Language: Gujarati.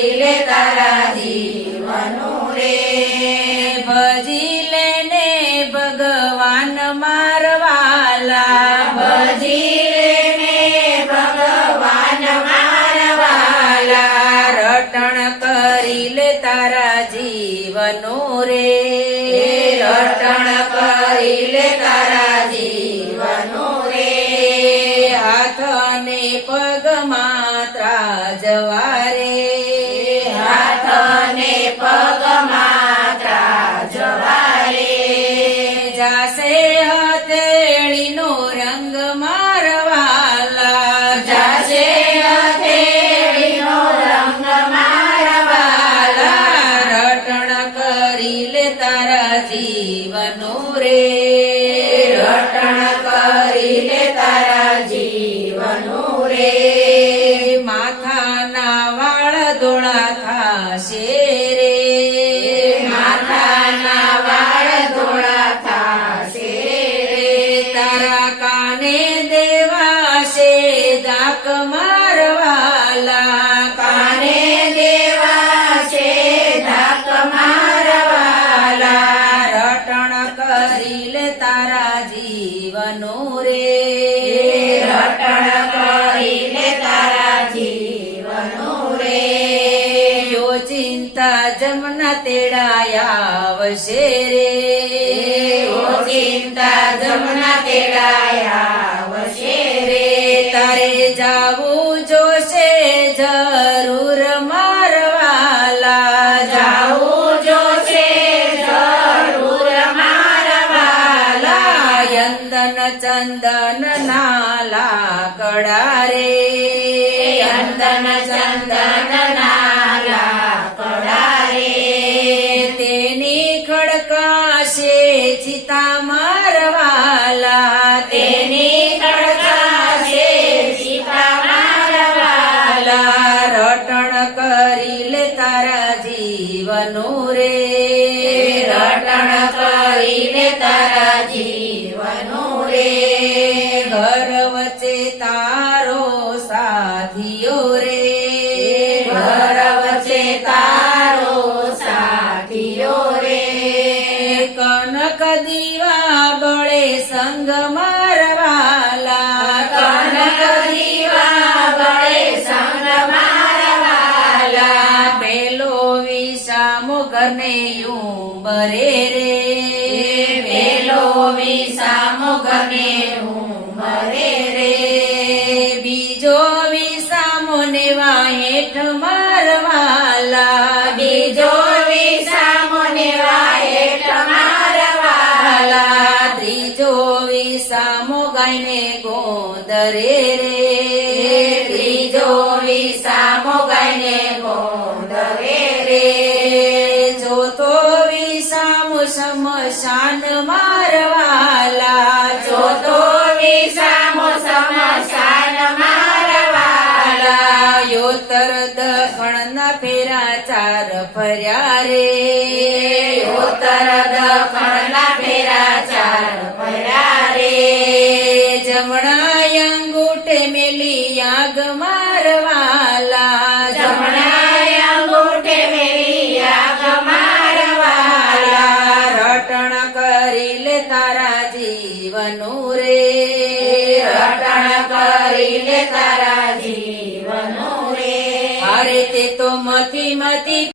કરી લે તારા જીવનું રે ભજી લેને ભગવાન મારવાલા ભજી લેને ભગવાન મારવાલા રટણ કરી લે તારા જીવનું રે રટણ કરી લે તારા જીવનું રે હાથ ને પગમાં ત્રાજવારે હાથ ને પગમાં ત્રાજવારે જાસે હથેળીનો રંગ મારવાલા જાશે હથેળીનો રંગ મારવાલા રટણ કરી લે તારા જીવનું રે રટણ કરી લે તારા જીવનું રે માથાના વાળ ધોળા થાશે રે માથાના વાળ ધોળા થાશે રે તારા કાને દેવાશે ધાક મારવાલા કાને દેવાશે ધાક મારવાલા રટણ કરી લે તારા જીવનું રે રટણ કરી લે તારા જીવનું રે યો ચિંતા જમના તેડાયા આવશે રે ઓ ચિંતા જમના તેડાયા આવશે રે તારે જાવું જોશે જરૂર મારવાલા જાવું જોશે જરૂર મારવાલા યંદન ચંદન ના લાકડા રે ચંદન ચંદન નાલા કડા રે તેની ખડકાશે ચિતા મારવાલા તેની ખડકાશે સીતા મારવાલા રટણ કરી લે તારા જીવનું રે રટણ કરી લે તારા જીવનું રે ઘર વચ્ચે તારો સાથીઓ રે ઘર વચ્ચે તારો સાથીઓ રે કનક દીવા બળે સંગ મારવાલા કનક દીવા બળે સંગ મારવાલા પેલો વિષામો ઘરને યું બરે રે પેલો વિસામો ગમે ઉમરે રે બીજો વિષામો ને વાહેઠ મારવાલા બીજો વિસામો ને વાહેઠ મારવાલા ત્રીજો વિષામો ગાયને ગોંદરે રે ત્રીજો વિસામો ગાયને ગોંદરે રે ચોથો વિષામો શમશાન મારવાલા ચોથો વિસામો સમશાન મારવાલા યોતર દખણના ફેરા ચાર ફર્યા રે ઉત્તર દખણના ફેરા ચાર ફર્યા રે જમણા અંગૂઠે મેલી આગ મારવાલા જમણા અંગૂઠે મેલી આગ મારવાલા રટણ કરી લે તારા જીવનું રે રટણ કરી લે તારા જીવનું રે અરે તે તો મથી મથી